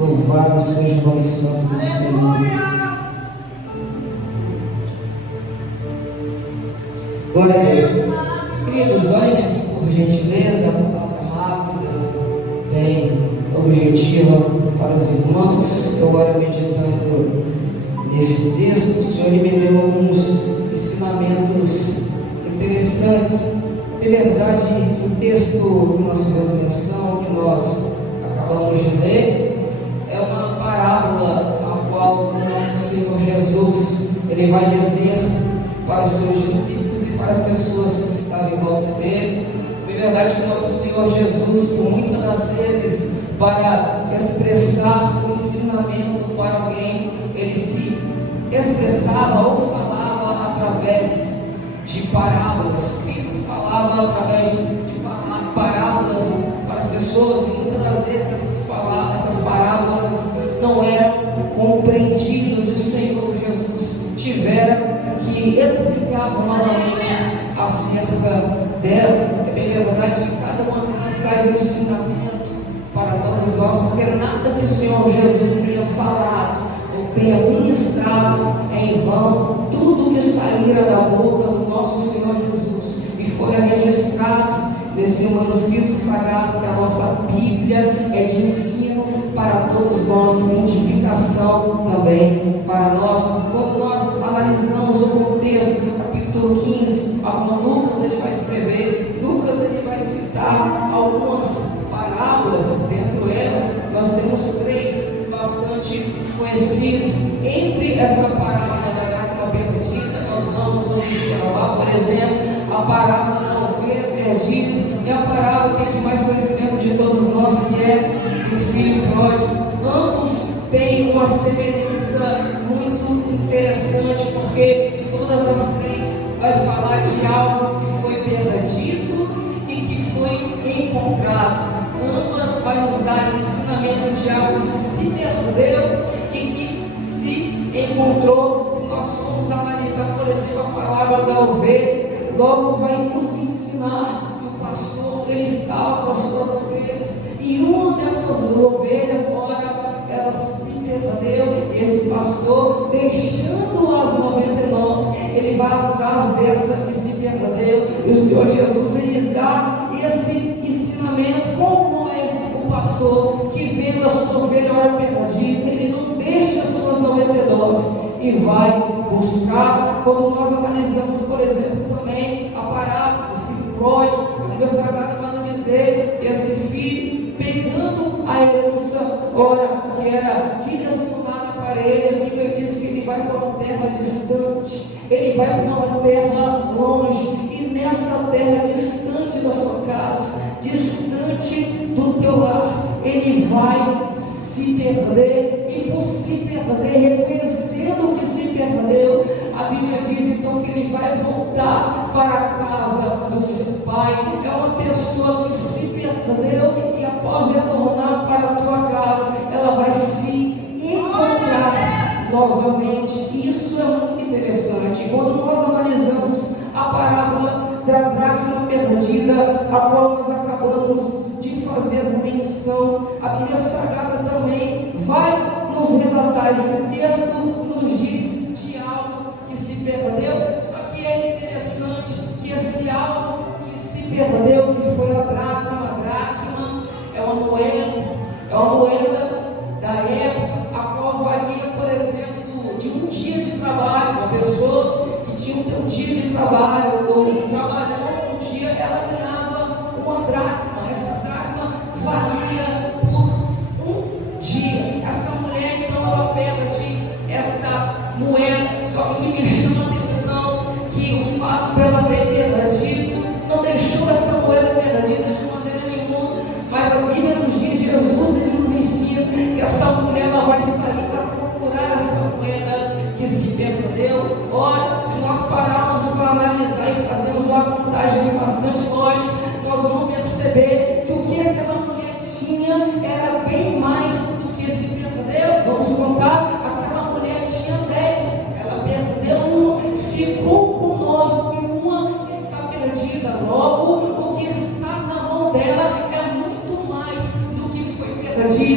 Louvado seja o nome santo do Senhor. Glória a Deus. Queridos, olhem aqui por gentileza, uma palavra rápida, bem objetiva para os irmãos. Eu agora meditando nesse texto, o Senhor me deu alguns ensinamentos interessantes. De verdade, o texto que nós fizemos menção, que nós acabamos de ler, é uma parábola a qual o nosso Senhor Jesus ele vai dizer para os seus discípulos e para as pessoas que estavam em volta dele. De verdade que o nosso Senhor Jesus, por muitas das vezes, para expressar um ensinamento para alguém, ele se expressava ou falava através de parábolas. Cristo falava através de parábolas para as pessoas, e muitas das vezes essas parábolas não eram compreendidas. O Senhor Jesus tivera que explicar novamente acerca delas. É bem verdade que cada uma delas traz um ensinamento para todos nós, porque nada que o Senhor Jesus tenha falado ou tenha ministrado é em vão. Tudo que saíra da boca do nosso Senhor Jesus e foi registrado nesse manuscrito sagrado, que a nossa Bíblia é de ensino para todos nós, de edificação também para nós. Quando nós analisamos o contexto do capítulo 15, Lucas ele vai escrever, Lucas ele vai citar algumas parábolas. Dentre elas nós temos três bastante conhecidas. Entre essa parábola da dracma perdida, nós vamos observar, por exemplo, a parábola da ovelha perdida e a parábola que é de mais conhecimento de todos nós, que é do filho pródigo. Ambos têm uma semelhança muito interessante, porque todas as três vai falar de algo que foi perdido e que foi encontrado. Ambas vai nos dar esse ensinamento de algo que se perdeu e que se encontrou. Se nós formos analisar, por exemplo, a palavra da ovelha, logo vai nos ensinar que o pastor ele estava com as suas ovelhas, e uma dessas ovelhas, ora, ela se perdeu. Esse pastor, deixando as 99, ele vai atrás dessa que se perdeu, e o Senhor Jesus ele dá esse ensinamento. Como é o pastor que, vendo a sua ovelha ora perdida, ele não deixa as suas 99 e vai buscar? Quando nós analisamos, por exemplo, também a parábola do filho pródigo, o meu sagrado vai nos dizer que esse filho, pegando a herança, ora, que era direcionada para ele, a Bíblia diz que ele vai para uma terra distante, ele vai para uma terra longe, e nessa terra distante da sua casa, distante do teu lar, ele vai se perder. E por se perder, reconhecendo que se perdeu, a Bíblia diz então que ele vai voltar para a casa do seu pai. É uma pessoa que se perdeu, e após retornar para a tua casa, ela vai se encontrar novamente. Isso é muito interessante. Quando nós analisamos a parábola da dracma perdida, a qual nós acabamos de fazer menção, a Bíblia Sagrada também vai nos relatar. Esse texto nos diz de algo que se perdeu. Só que é interessante que esse algo que se perdeu, que foi a dracma é uma moeda da época, a qual valia, por exemplo, de um dia de trabalho. Uma pessoa que tinha um dia de trabalho, ou trabalhou um dia, ela ganhava uma dracma. Essa dracma valia por um dia. Essa mulher, então, ela perde esta moeda. Só que o que me chama a atenção, que o fato dela ter perdido não deixou essa moeda perdida de maneira nenhuma, mas a Bíblia nos diz, Jesus ele nos ensina que essa mulher ela vai sair para procurar essa moeda que se perdeu. Ora, se nós pararmos para analisar e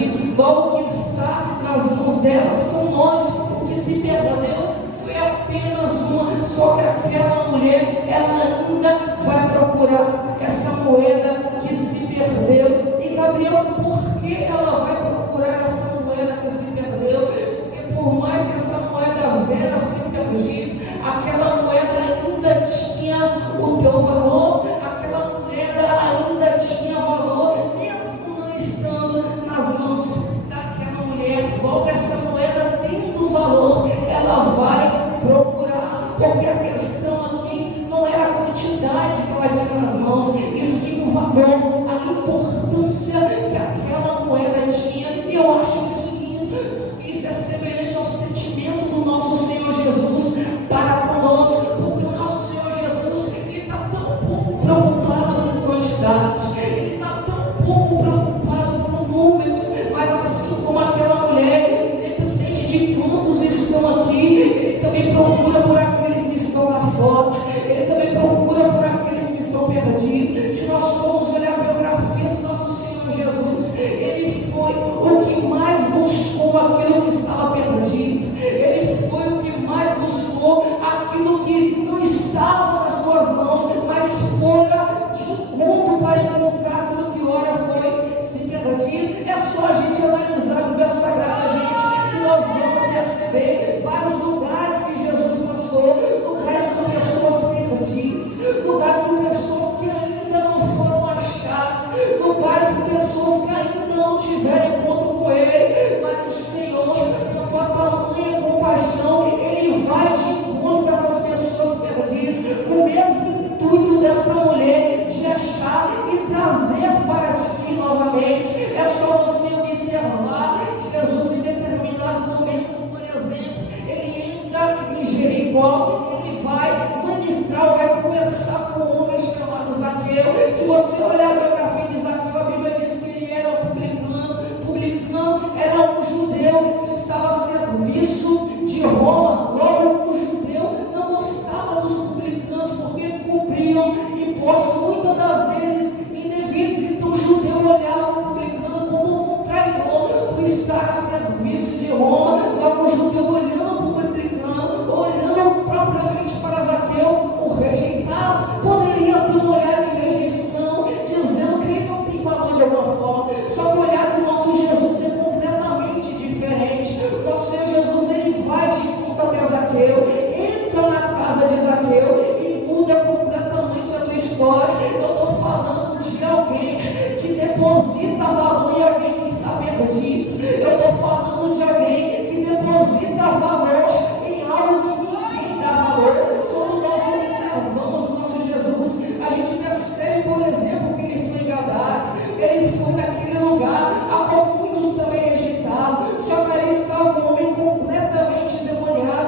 perdido. Logo, o que está nas mãos dela são 9. O que se perdeu foi apenas uma. Só que aquela mulher, ela ainda vai procurar essa moeda que se perdeu. E Gabriel, por que ela vai procurar essa moeda que se perdeu? Porque por mais que essa moeda velha se perdida, aquela moeda ainda tinha o teu valor, aquela moeda ainda tinha valor, mesmo não estando nas mãos daquela mulher. Logo, essa moeda tendo valor, ela vai procurar, porque a questão aqui não era a quantidade que ela tinha nas mãos, e sim o valor, a importância que aquela moeda tinha. E eu acho isso lindo, porque isso é semelhante ao sentimento do nosso Senhor Jesus para conosco, porque o nosso Senhor Jesus, Ele está tão pouco preocupado com quantidade, Ele está tão pouco preocupado com números, mas assim como aquela mulher, independente de quantos estão aqui, Ele também procura por aqueles que estão lá fora, Ele também procura por aqueles que estão perdidos. Se nós formos olhar a biografia do nosso Senhor Jesus, Ele foi o que mais buscou aquilo que estava perdido, Ele foi o que mais buscou aquilo que não estava nas suas mãos, mas fora de mundo para encontrar aquilo que ora foi se perdido. É só a gente analisar a Bíblia Sagrada, gente, que nós vamos perceber vários lugares que Jesus passou, lugares com pessoas perdidas, lugares com pessoas que ainda não foram achadas, lugares com pessoas que ainda não tiveram encontro com Ele, mas o Senhor, na tua tamanha compaixão, Ele vai de encontro para essas pessoas perdidas, o mesmo intuito dessa mulher de achar e trazer para si novamente. É só você observar Jesus em determinado momento, por exemplo, Ele entra em Jericó, Ele vai ministrar, vai conversar com um homem chamado Zaqueu. Se você olhar a biografia de Zaqueu, a Bíblia diz que ele era um publicano. Publicano era um judeu que estava a serviço de Roma. Logo, o judeu não gostava dos publicanos porque cumpriam impostos muitas das vezes indevidos. Então o judeu olhava o publicano como um traidor por estar a serviço de Roma. Logo, o judeu olhando o publicano, olhando propriamente para Zaqueu, o rejeitava. Poderia ter um olhar de rejeição, dizendo que ele não tem valor de alguma forma. Só que o olhar do nosso Jesus é completamente diferente. O nosso Senhor Jesus, Ele vai de encontro até Zaqueu, entra na casa de Zaqueu e muda completamente a tua história. Eu estou falando de alguém que deposita valor em alguém que está perdido. Eu estou falando de alguém que deposita valor em algo que ninguém dá valor. Quando nós observamos o nosso Jesus, a gente percebe, por exemplo, que Ele foi enganado, Ele foi naquele lugar a qual muitos também rejeitavam. Só que ali estava um homem completamente endemoniado.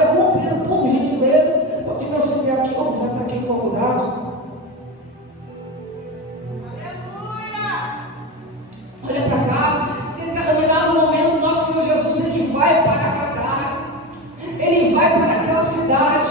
Por gentileza, pode me auxiliar aqui, vamos já para aqui com o lugar. Olha para cá, em determinado momento, nosso Senhor Jesus, Ele vai para Gadara, Ele vai para aquela cidade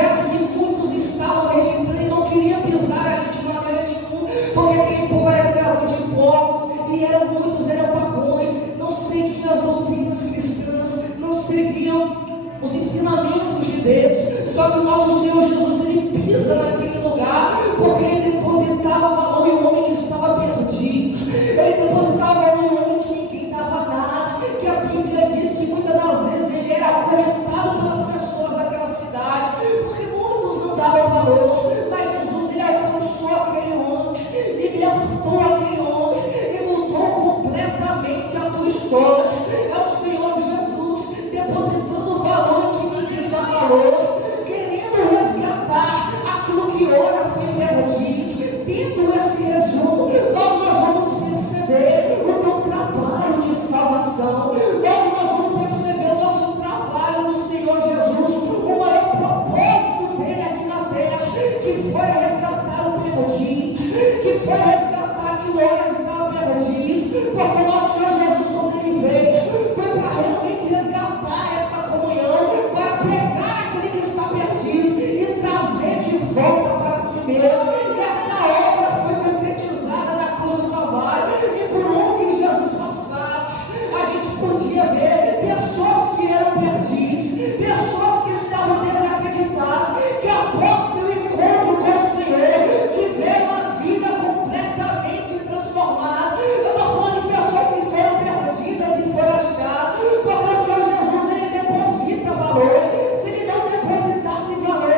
essa que muitos estavam rejeitando e não queriam pisar ali de maneira nenhuma, porque aquele povo era criador de povos, e muitos eram pagões, não seguiam as doutrinas cristãs, não seguiam os ensinamentos de Deus. Só que o nosso Senhor Jesus, Ele pisa naquele lugar, porque Ele depositava valor em um homem que estava perdido, Ele depositava valor em um homem que ninguém dava nada, que a Bíblia diz que muitas das vezes ele era acorrentado pelas pessoas daquela cidade, porque muitos não davam valor, mas Jesus, Ele alcançou aquele homem, libertou aquele homem e mudou completamente a tua história. É o Senhor Jesus depositando valor em que ninguém dá valor, querendo resgatar aquilo que podia ver pessoas que eram perdidas, pessoas que estavam desacreditadas, que após o encontro com o Senhor tiveram a vida completamente transformada. Eu estou falando de pessoas que foram perdidas e foram achadas, porque o Senhor Jesus, Ele deposita valor. Se Ele não depositasse valor,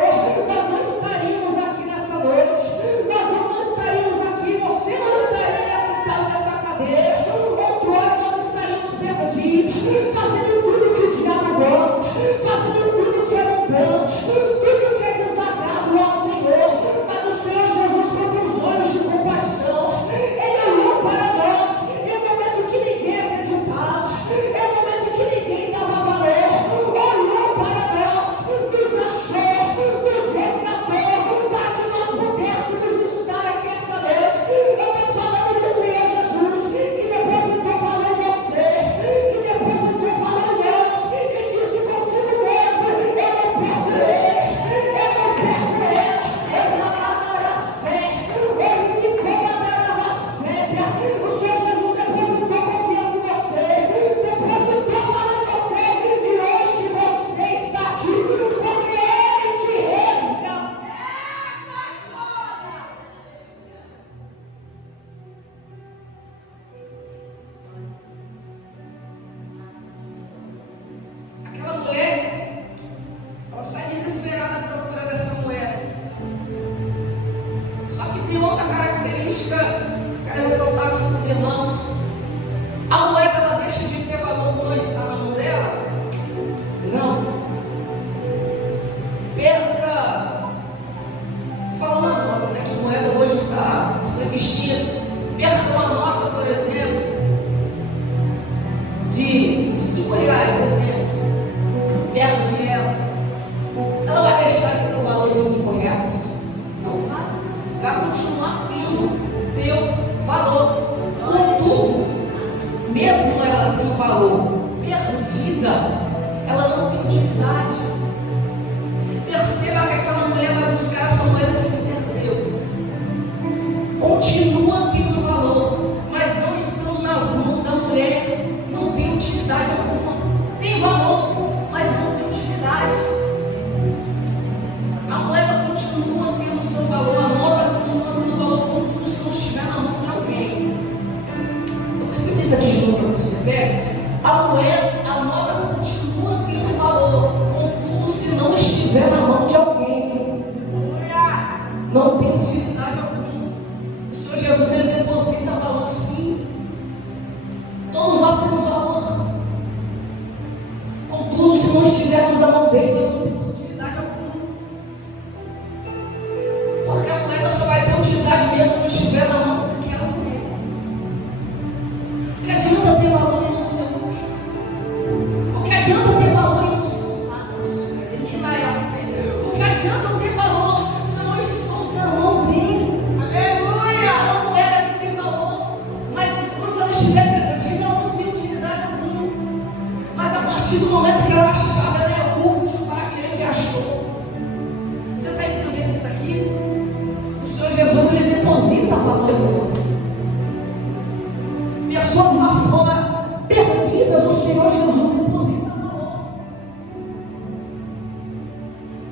nós não estaríamos aqui nessa noite, nós não estaríamos aqui, você não estaria sentado nessa cadeira. Outrora nós estaríamos perdidos, fazendo tudo que o diabo gosta, fazendo tudo que é mundano, tudo que é desagrado ao Senhor. Mas o Senhor Jesus, com os olhos de compaixão, Ele olhou para nós em um momento que ninguém acreditava, em um momento que ninguém dava valor, olhou para nós, nos achou, nos resgatou, para que nós pudéssemos estar aqui essa noite. Eu estou falando do Senhor Jesus, que depositou valor em você, que depositou valor em nós, e disse consigo mesmo: eu não perco ele, eu não perco ele, eu não amará certo, eu me comandará certo. O Senhor Jesus depositou confiança em você, depositou valor em você, e hoje você está aqui, porque Ele te resgatou. Aquela mulher, ela sai desesperada à procura dessa moeda. Só que tem outra característica, quero ressaltar aqui para os irmãos. A moeda, ela deixa de ter valor quando está na mão dela? Não. Perca, fala uma nota, né, que a moeda hoje está extinta. Perca uma nota, por exemplo, de R$5, por exemplo, perde ela. Ela vai deixar de ter o valor de R$5? Não vai. Vai continuar tendo teu valor. Contudo, mesmo ela tendo valor perdida, ela não tem utilidade. Perceba que aquela mulher vai buscar essa moeda que se perdeu. Continua tendo valor, mas não estão nas mãos da mulher. Não tem utilidade alguma. Tem valor, mas não tem utilidade. A moeda continua tendo seu valor, a nota continua tendo valor, contudo, se não estiver na mão de alguém. Eu vou dizer isso aqui de novo para você ver. A nota continua tendo valor, contudo, se não estiver na mão de alguém, não tem utilidade alguma. O Senhor Jesus, Ele deposita valor, sim. Todos nós temos valor. Contudo, se não estivermos na mão dele, nós não temos utilidade alguma. Porque a moeda só vai ter utilidade mesmo quando estiver na mão daquela mulher. O que adianta ter valor e não ser útil? O que adianta ter valor e não ser usado? O que adianta ter valor se não estamos na mão dele? Aleluia! É uma moeda que tem valor, mas quando ela estiver perdida, ela não tem utilidade alguma. Mas a partir do momento que ela é achada, ela é útil para aquele que achou. Você está entendendo isso aqui? O Senhor Jesus, Ele deposita valor em nós. Pessoas lá fora, perdidas, o Senhor Jesus deposita valor.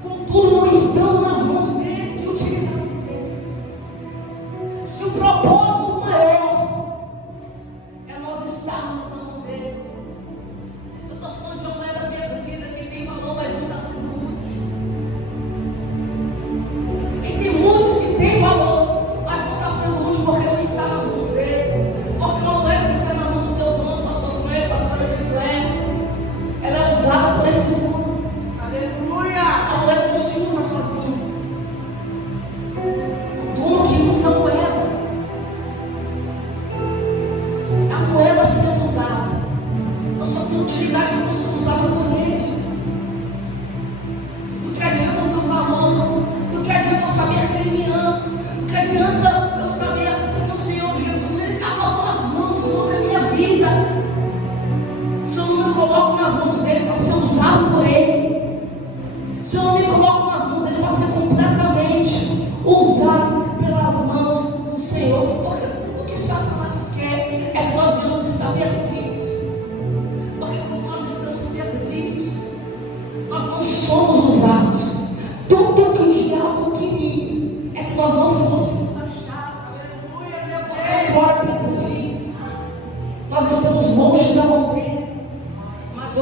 Contudo, não estão nas mãos dele. Que utilidade tem? Se o propósito maior é nós estarmos na mão dele. Eu estou falando de uma moeda perdida que tem valor, mas não está sendo útil. E tem muitos que têm valor, mas não está sendo útil porque não está nas mãos dele. Porque uma moeda que está na mão do teu dono, pastor Frank, pastor Gislaine,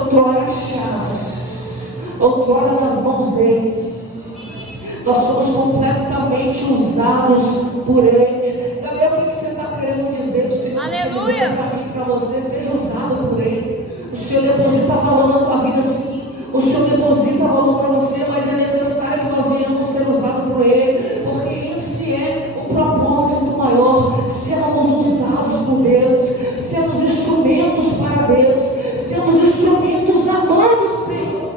outrora achados, outrora nas mãos deles. Nós somos completamente usados por Ele. Gabriel, o que você está querendo dizer? O Senhor Aleluia! para mim, para você, seja usado por Ele. O Senhor deposita valor na tua vida, sim. O Senhor deposita valor para você, mas é necessário que nós venhamos ser usados por Ele, porque esse é o propósito maior. Sermos usados por Deus, sermos instrumentos para Deus, sermos instrumentos na mão do Senhor.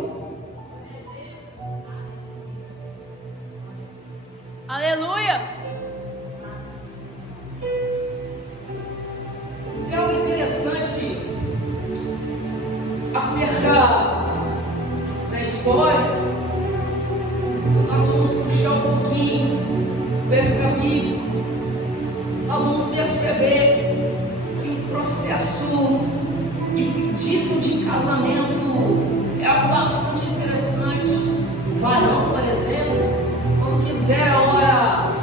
Aleluia! Tem algo interessante acerca da história. Se nós formos puxar um pouquinho desse capítulo, nós vamos perceber que o processo de pedido de casamento é algo bastante interessante. O varão, por exemplo, quando quiser agora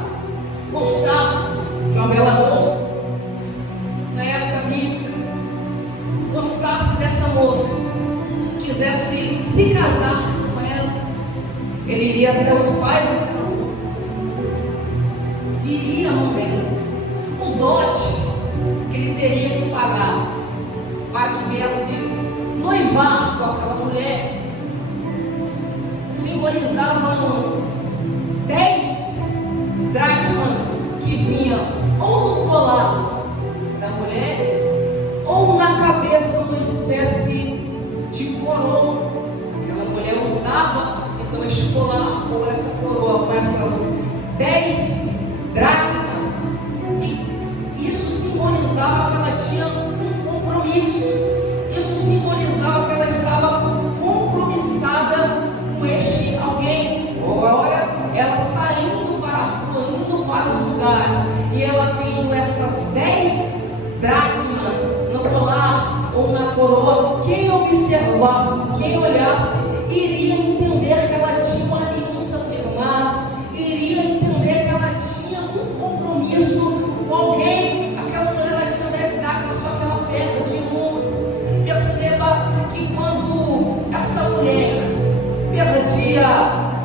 gostar de uma bela moça, na época bíblica, gostasse dessa moça, quisesse se casar com ela, ele iria até os pais daquela moça, diria a mão dela o dote que ele teria que pagar para que viesse noivar com aquela mulher. Simbolizavam 10 dracmas que vinham ou no colar da mulher ou na cabeça, uma espécie de coroa. Aquela mulher usava então este colar ou essa coroa com essas 10 dracmas, e isso simbolizava que ela tinha um compromisso. Isso simbolizava que ela estava compromissada com este alguém. Ora, ela saindo para a rua, indo para os lugares, e ela tendo essas 10 dracmas no colar ou na coroa, quem observasse, quem olhasse, iria entender que ela tinha uma aliança firmada, iria entender que ela tinha um compromisso com alguém. Aquela mulher, ela tinha 10 dracmas, só que ela perde uma. Perceba que quando essa mulher perdia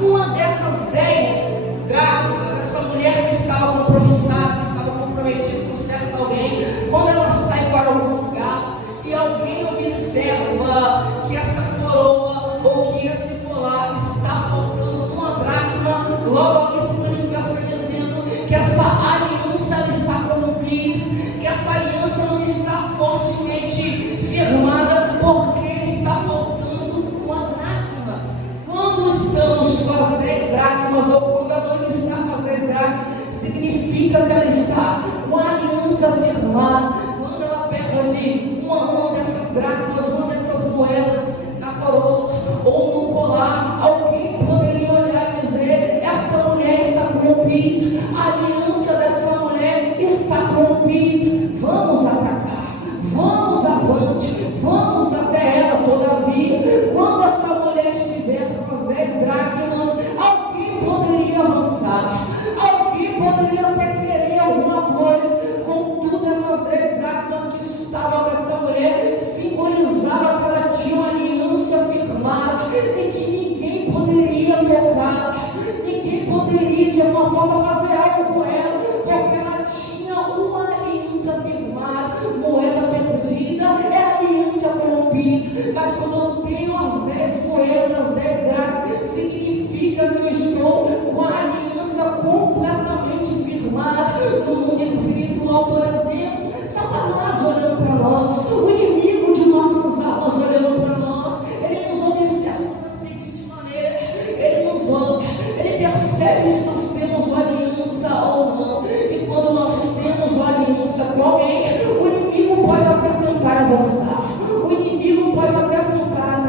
uma dessas 10 dracmas, essa mulher que estava compromissada, que estava comprometida com certo alguém, quando ela sai para algum lugar e alguém observa que essa coroa ou que esse colar está faltando uma dracma, logo se manifesta dizendo que essa aliança está corrompida, que essa aliança não está fortemente firmada, porque está faltando uma dracma. Quando estamos com as 10 dracmas, ou quando a noiva está com as 10 dracmas, significa que ela está com a aliança firmada. Quando ela perde uma dessas dracmas, uma dessas moedas na coroa ou no colar, alguém poderia olhar e dizer: essa mulher está corrompida, a aliança dessa mulher está corrompida. Vamos atacar, vamos avante, vamos até ela. Todavia, quando essa mulher estiver com as 10 dracmas, alguém poderia avançar, alguém poderia até querer alguma coisa. Contudo, essas 10 dracmas que estavam com essa mulher simbolizavam que ela tinha uma aliança firmada e que ninguém poderia tocar, ninguém poderia de alguma forma fazer algo com ela, porque ela tinha uma aliança firmada. Moeda perdida é aliança corrompida. Mas quando eu tenho as 10 moedas, as 10 dracmas, significa que eu estou com a aliança completamente firmada. No mundo espiritual, por exemplo, Satanás olhando para nós, o inimigo de nossas almas olhando para nós, ele nos observa da seguinte maneira: ele nos olha, ele percebe se nós temos uma aliança ou não. E quando nós temos uma aliança com alguém, o inimigo pode até tentar avançar, o inimigo pode até tentar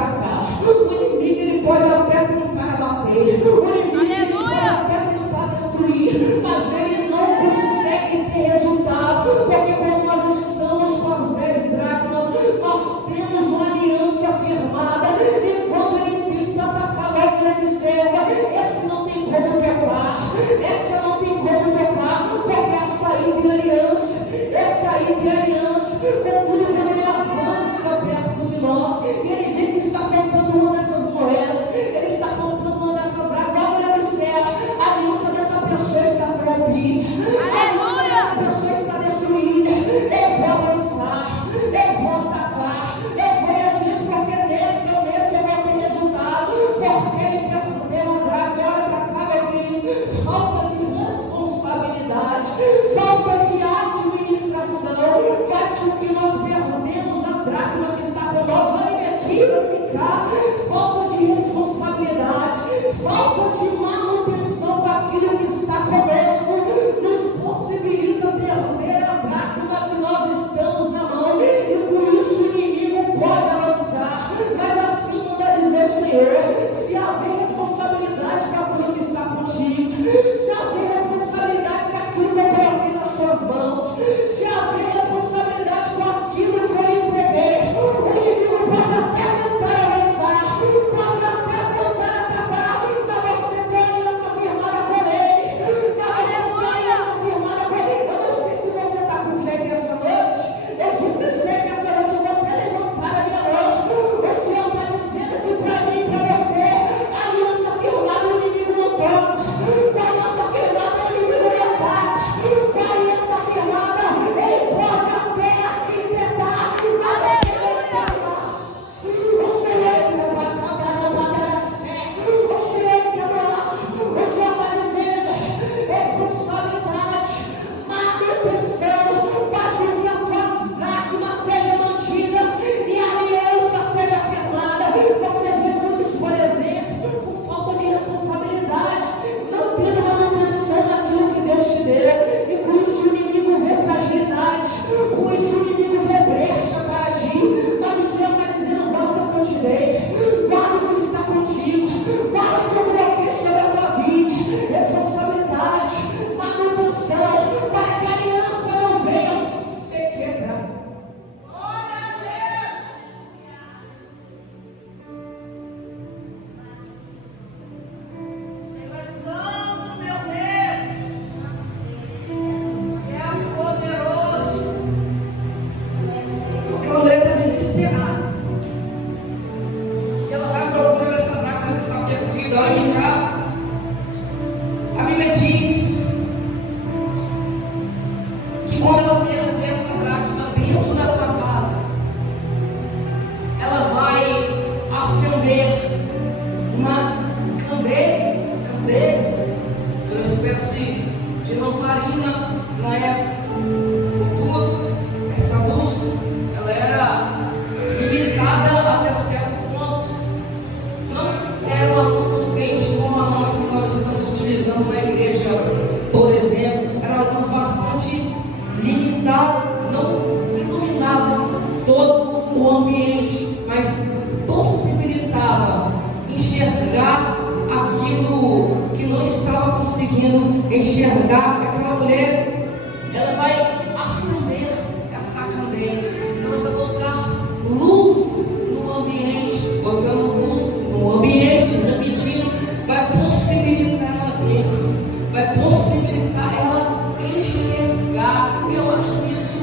que está conosco, vai me aqui, vai ficar. Falta de responsabilidade, falta de manutenção daquilo que está conosco, nos possibilita perder a dracma que nós estamos na mão, e por isso o inimigo pode avançar. Mas assim manda dizer o Senhor: se haver responsabilidade com aquilo que está contigo, se haver responsabilidade com aquilo que eu coloquei nas suas mãos, se haver responsabilidade com aquilo que eu lhe entreguei, o inimigo pode até tentar avançar, pode até tentar atacar, mas você tem aliança firmada com ele, mas você tem aliança firmada com ele. Eu não sei se você está com fé que essa noite, eu fico com fé que essa noite eu vou até levantar a minha mão. O Senhor está dizendo que para mim e para você, a aliança firmada o inimigo não toma, com a aliança firmada o inimigo não ataca, com a aliança firmada ele pode até aqui tentar, mas ele não está. O Senhor que vai acabar a batalha certa, o Senhor que é nosso, o Senhor está dizendo: responsabilidade, manutenção, faz com que as tuas dracmas sejam mantidas e a aliança seja firmada. Você vê muitos, por exemplo, com falta de responsabilidade, não tendo manutenção daquilo que Deus te deu, e com isso o inimigo vê fragilidade, com isso o inimigo vê brecha para agir. Mas o Senhor está dizendo: guarda o que eu te dei, guarda o que está contigo, guarda o que eu coloquei sobre a tua vida. Responsabilidade, manutenção, para que a aliança não venha ser quebrada. Glória a Deus. O Senhor é santo, meu Deus. É o poderoso. Porque a André está desesperada. Ela vai procurar essa dracma que está perdida. Olha cá. A Bíblia diz que quando ela perder essa dracma dentro da tua casa, ela vai acender uma candeia, uma espécie de lamparina na época. Contudo, essa luz, ela era limitada até certo ponto. Não era uma luz potente como a nossa que nós estamos utilizando na igreja, por exemplo. Era uma luz bastante limitada, não iluminava todo o ambiente, mas possibilitava enxergar aquilo que não estava conseguindo enxergar. Aquela mulher, ela vai acender essa candeia, ela vai botar luz no ambiente, botando luz no ambiente, rapidinho, vai possibilitar ela ver, vai possibilitar ela enxergar. Eu acho isso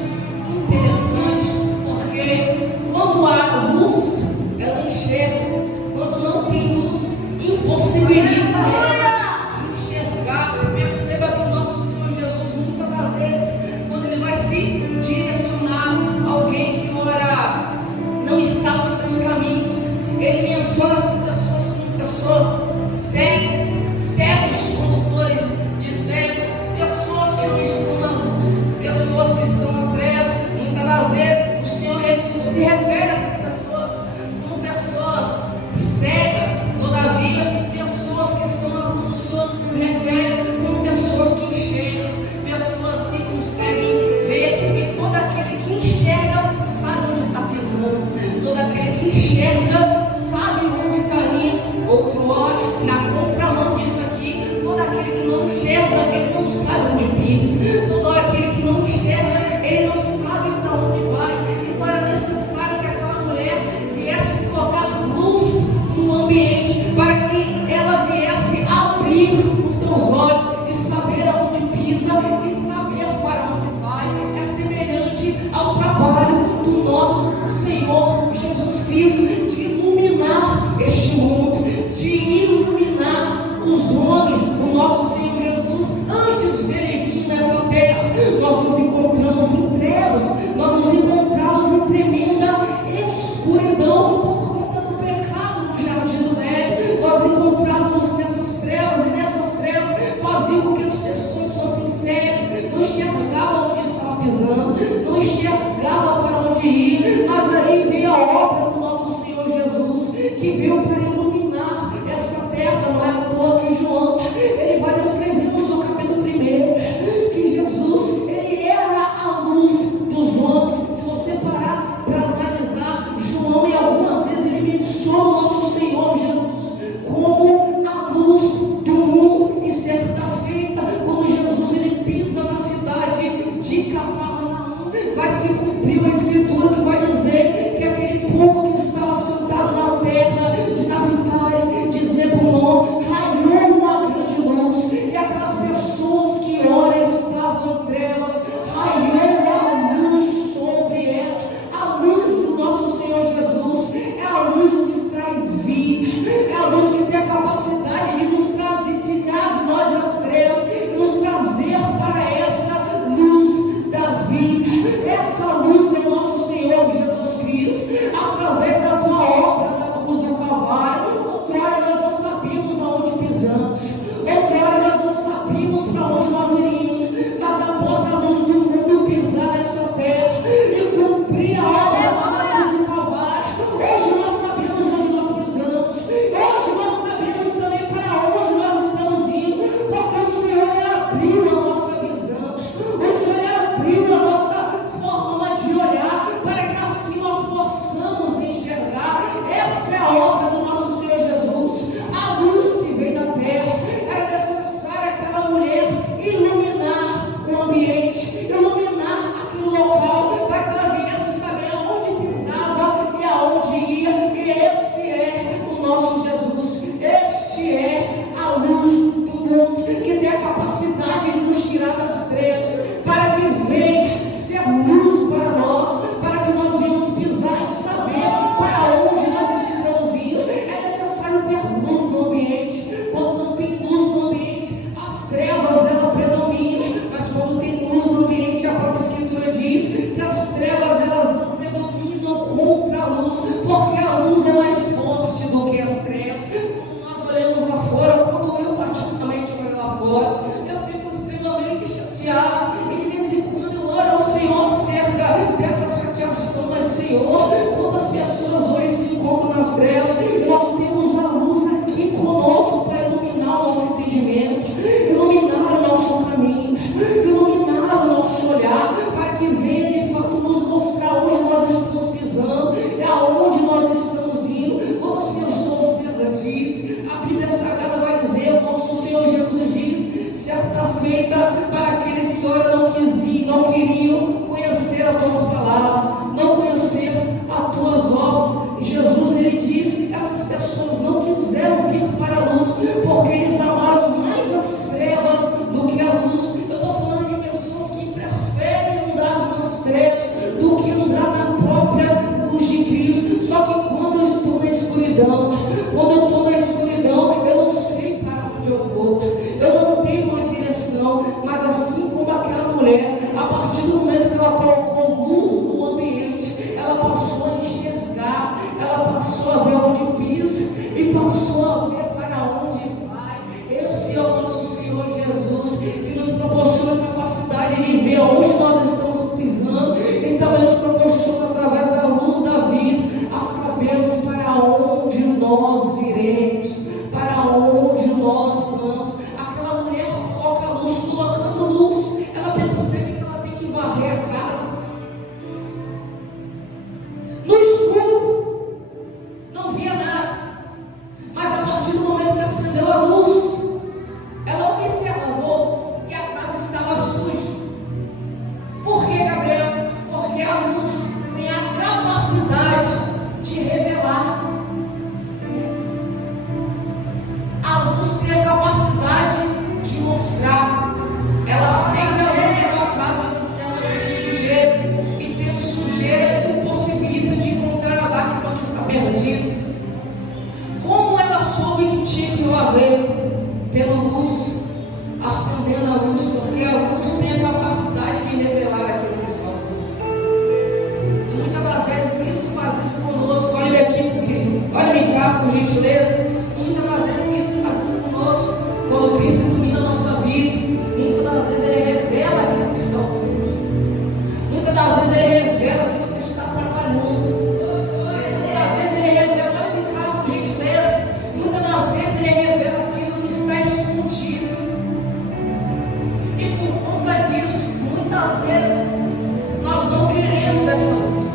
interessante, porque quando há luz, ela enxerga. Quando não tem luz, impossibilita ela de enxergar. Perceba que o nosso Senhor Jesus, muitas das vezes, quando ele vai se direcionar a alguém que ora não está nos seus caminhos, ele menciona essas pessoas como pessoas cegas, cegos, condutores de cegos, pessoas que não estão na luz, pessoas que estão na treva. Muitas das vezes o Senhor se refere a essas pessoas como pessoas cegas. Todavia, pessoas que estão na luz, o Senhor refere como pessoas que enxergam, pessoas que conseguem ver, e todo aquele que enxerga sabe onde está pisando, todo aquele que enxerga sabe onde está indo. Outro olha na contramão disso aqui: todo aquele que não enxerga, ele não sabe onde pisa, todo aquele que não enxerga, ele não sabe para onde vai. Então era necessário que aquela mulher viesse colocar luz no ambiente, para que ela viesse abrir os teus olhos e saber aonde pisa e saber para onde vai. É semelhante ao trabalho do nosso Senhor Jesus Cristo, de iluminar porque a luz é mais forte do que as trevas. Quando nós olhamos lá fora, quando eu particularmente olho lá fora, eu fico extremamente chateado, e de vez em quando eu oro ao Senhor acerca dessa chateação, mas Senhor, quantas pessoas hoje se encontram nas trevas, e nós temos a luz aqui conosco para iluminar o nosso entendimento, iluminar o nosso caminho, iluminar o nosso olhar, para que venha de fato nos mostrar onde nós estamos pisando, é aonde nós estamos indo. Quantas pessoas perdidas, a Bíblia Sagrada vai dizer, o nosso Senhor Jesus diz, certa feita, para aqueles que ora não queriam conhecer as tuas palavras, não conhecer as tuas obras. Jesus, ele diz, essas pessoas não quiseram vir para a luz, porque eles amaram mais as trevas do que a luz. Eu estou falando de pessoas que preferem andar nas trevas do que andar na própria luz de Cristo. Só que quando eu estou na escuridão, eu não sei para onde eu vou, eu não tenho uma direção. Mas assim como aquela mulher, a partir do momento que ela colocou luz no ambiente, ela passou a enxergar, ela passou a ver onde pisa e passou a ver para onde vai. Esse é o nosso Senhor Jesus, que nos proporciona a capacidade de ver onde nós estamos pisando, e também nos proporciona, através da luz da vida, a sabermos para onde nós iremos, para onde nós vamos. Aquela mulher coloca a luz, colocando luz, ela percebe que ela tem que varrer a casa. No escuro, não via nada, mas a partir do momento que acendeu a luz, ela observou que a casa estava suja. Por que, Gabriel? Porque a luz tem a capacidade de revelar. A luz tem a capacidade de mostrar. Ela acende a luz da tua casa, você não tem sujeira, e tendo sujeira impossibilita de encontrar aquilo que está perdido. Como ela soube que tinha que varrer? Tendo luz, acendendo a luz, porque a luz tem a capacidade de revelar aquilo que está oculto. Muitas das vezes Cristo faz isso conosco. Olha aqui, querido, olha cá, por gentileza. Muitas das vezes Cristo faz isso conosco. Quando Cristo ilumina a nossa vida, muitas das vezes Ele revela aquilo que está oculto. Muitas das vezes Ele revela aquilo que está trabalhando. Muitas das vezes Ele revela, olha cá, por gentileza. Muitas das vezes Ele revela aquilo que está escondido. E por conta disso, muitas vezes nós não queremos essa luz,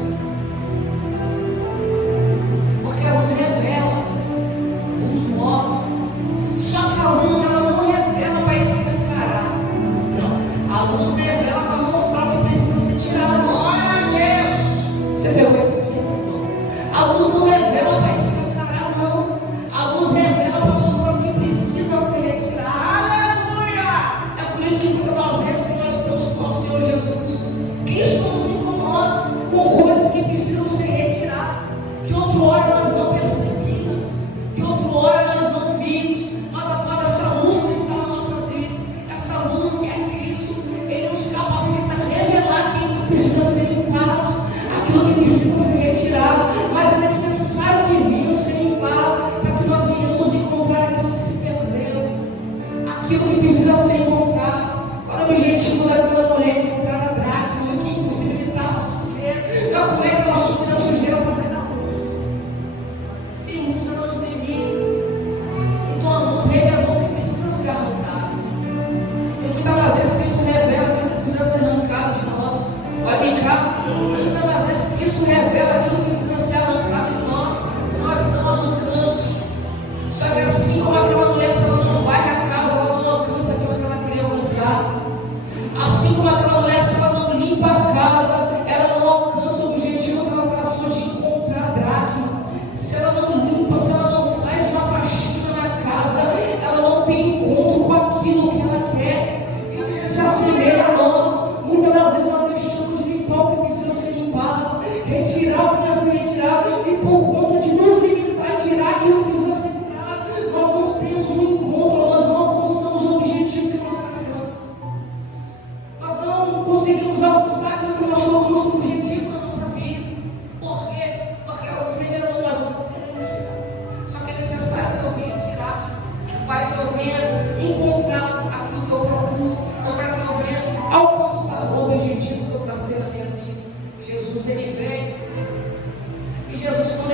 porque a luz revela, nos mostra. Só que a luz, ela não revela para escancarar, não. A luz revela para mostrar o que precisa ser tirado. Glória a Deus. Você pegou isso aqui? A luz não revela para escancarar, não. A luz revela para mostrar o que precisa ser retirado. Aleluia! É por isso que muitas das vezes que nós estamos com o Senhor Jesus, que estamos incomodando com coisas que precisam ser retiradas, que outrora nós não percebíamos, que outrora nós não vimos, mas após essa luz que está nas nossas vidas, essa luz que é Cristo, Ele nos capacita a revelar aquilo que precisa ser limpado, aquilo que precisa ser retirado. Mas é necessário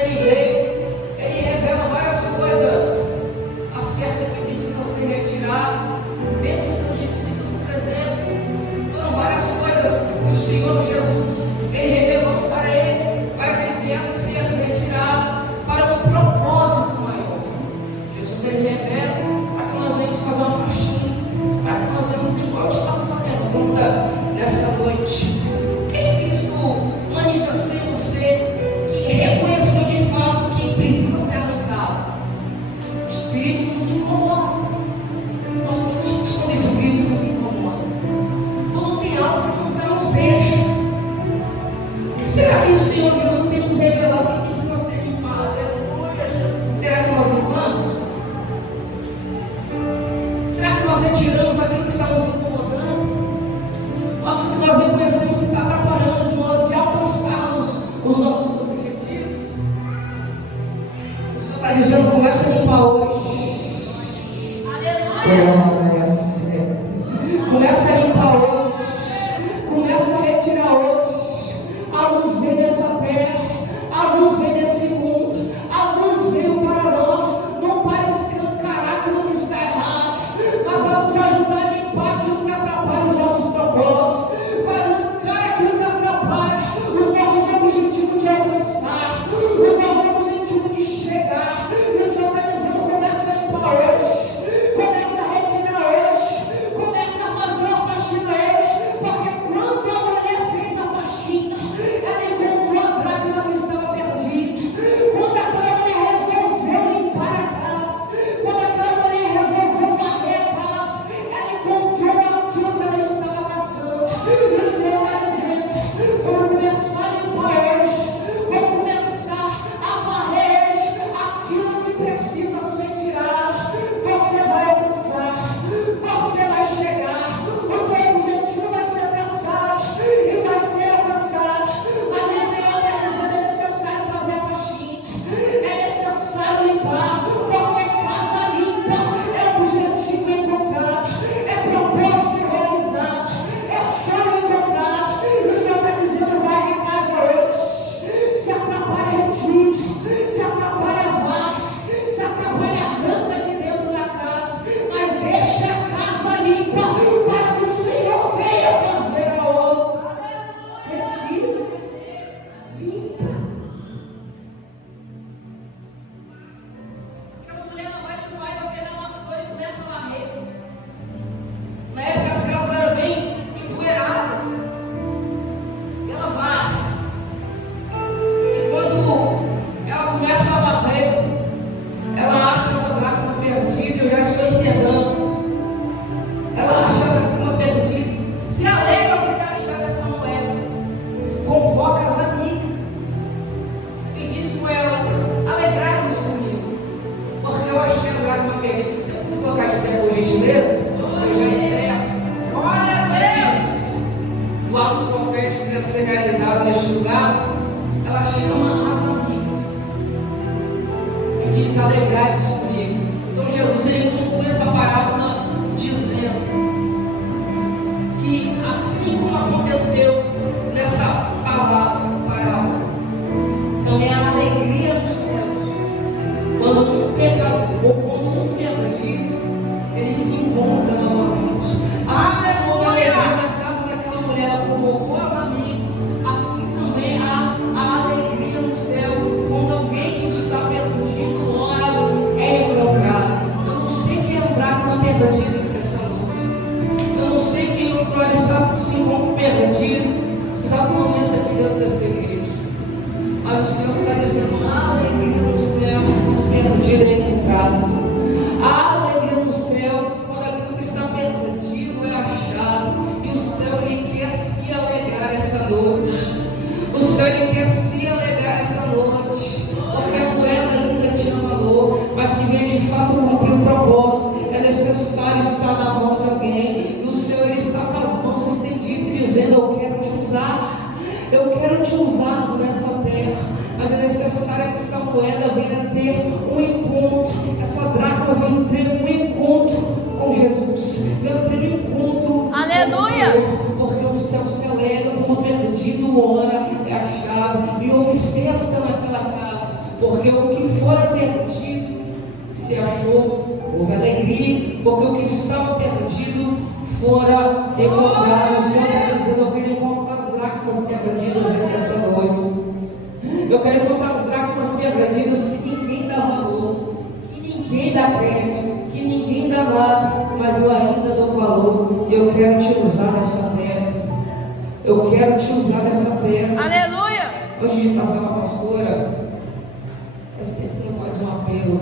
ele veio, ele revela várias coisas acerca do que precisa ser retirado. Dentro dos seus discípulos, por exemplo, foram várias coisas que o Senhor Jesus, ele revelou para eles viessem a ser retirados para um propósito maior. Jesus, ele revela para que nós venhamos fazer uma faxina, para que nós venhamos limpar. Eu te faço essa pergunta nessa noite: o que Cristo manifestou em você que reconheceu de fato que precisa ser arrancado? O Espírito nos incomoda. Nós sentimos quando o Espírito nos incomoda, quando tem algo que não está nos eixos. O que será que o Senhor Jesus tem nos revelado que precisa ser limpado? Será que nós limpamos? Será que nós retiramos aquilo que está nos incomodando? Ou aquilo que nós reconhecemos que está atrapalhando de nós de alcançarmos os nossos objetivos? O Senhor está dizendo: começa a limpar hoje. Aleluia. Começa a limpar hoje. Começa a retirar hoje. A luz vem dessa terra, a luz vem desse mundo, a luz veio para nós, não para escancarar aquilo que está errado, mas vai nos ajudar a limpar aquilo que atrapalha os nossos propósitos, vai arrancar aquilo que atrapalha os nossos objetivos de alcançar, os nossos objetivos de chegar. E o Senhor está dizendo: começa a limpar hoje, começa a retirar hoje, começa a fazer a faxina hoje, porque quando a mulher fez a faxina, ela encontrou a dracma que estava perdida. Quando aquela mulher resolveu limpar a casa, quando aquela mulher resolveu varrer a casa, ela encontrou aquilo que ela estava passando. E o Senhor está dizendo: vamos começar a limpar hoje, vamos começar a varrer hoje aquilo que precisa ser tirado. Você vai alcançar, você vai chegar, o teu objetivo vai ser traçado e vai ser alcançado. Mas o Senhor está dizendo: é necessário fazer a faxina, é necessário limpar, porque casa limpa é objetivo encontrado, é propósito realizado, é sonho encontrado. E o Senhor está dizendo: vai em casa hoje, se atrapalha, retira, se atrapalha, vai, se atrapalha, arranca de dentro da casa, mas deixa a casa limpa para que o Senhor venha fazer a obra. Retira, limpa. Aquela mulher não vai limpar e vai pegar uma vassoura e começa a varrer. Na época as casas eram bem empoeiradas. E ela varre. E quando ela começa a varrer, ela acha essa dracma perdida. Eu já estou encerrando. Ela acha a dracma perdida, se alegra por ter achado essa moeda, convoca as amigas e diz com ela: alegrai-vos comigo, porque eu achei a dracma perdida. Você pode se colocar de pé, por gentileza? Eu já encerro. Glória a Deus. Do ato profético que deve ser realizado neste lugar, ela chama as amigas e diz: alegrai-vos comigo. Então Jesus, ele conclui essa parábola dizendo que assim como aconteceu nessa parábola, também a alegria do céu, quando um pecador ou quando um perdido, ele se encontra novamente. Assim como a alegria na casa daquela mulher, ela convocou as amigas, assim também há a alegria no céu quando alguém que está perdido ora é encontrado. Eu não sei quem é o dracma perdido nessa noite. Eu não sei quem o Clóvis está se encontra perdido nesse exato momento aqui dentro desta igreja. Mas o Senhor está dizendo: a alegria no céu quando o perdido é encontrado. A alegria no céu quando aquilo que está perdido é achado. E o céu, ele quer se alegrar essa noite. O céu, ele quer se alegrar essa noite, porque a moeda ainda tinha valor, mas que vem de fato cumprir o propósito. É necessário estar na mão de alguém. E o Senhor, ele está com as mãos estendidas, dizendo: eu quero te usar, eu quero te usar nessa terra. Mas é necessário que essa moeda venha ter um encontro, essa dracma venha ter um encontro com Jesus, venha ter um encontro. Aleluia! Com o Senhor, porque o céu se alegra quando o perdido ora, é achado, e houve festa naquela casa. porque o que fora perdido se achou, houve alegria, porque o que estava perdido fora encontrado. O Senhor está dizendo: eu quero encontrar as dracmas perdidas nessa noite. Eu quero encontrar as dracmas perdidas que ninguém dá valor, que ninguém dá crédito, que ninguém dá nada, mas eu ainda dou valor. E eu quero te usar nessa terra. Eu quero te usar nessa terra. Aleluia! Antes de passar a pastora, esse tempo não faz um apelo.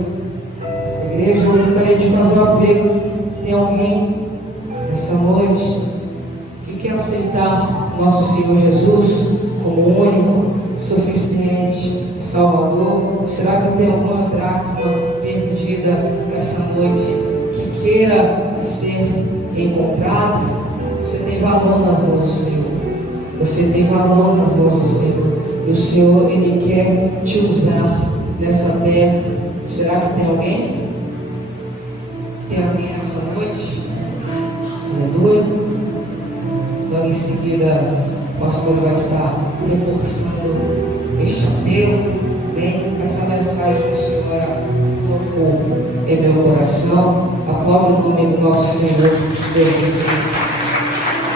Essa igreja gostaria de fazer um apelo. Tem alguém nessa noite que quer aceitar nosso Senhor Jesus como único, suficiente Salvador? Será que tem alguma dracma perdida nessa noite que queira ser encontrada? Você tem valor nas mãos do Senhor. Você tem valor nas mãos do Senhor. E o Senhor, Ele quer te usar nessa terra. Será que tem alguém? Tem alguém nessa noite? Aleluia. Logo em seguida, o pastor vai estar reforçando este apelo, bem, essa mensagem que o Senhor colocou em meu coração. Aplaude o nome do nosso Senhor Jesus Cristo.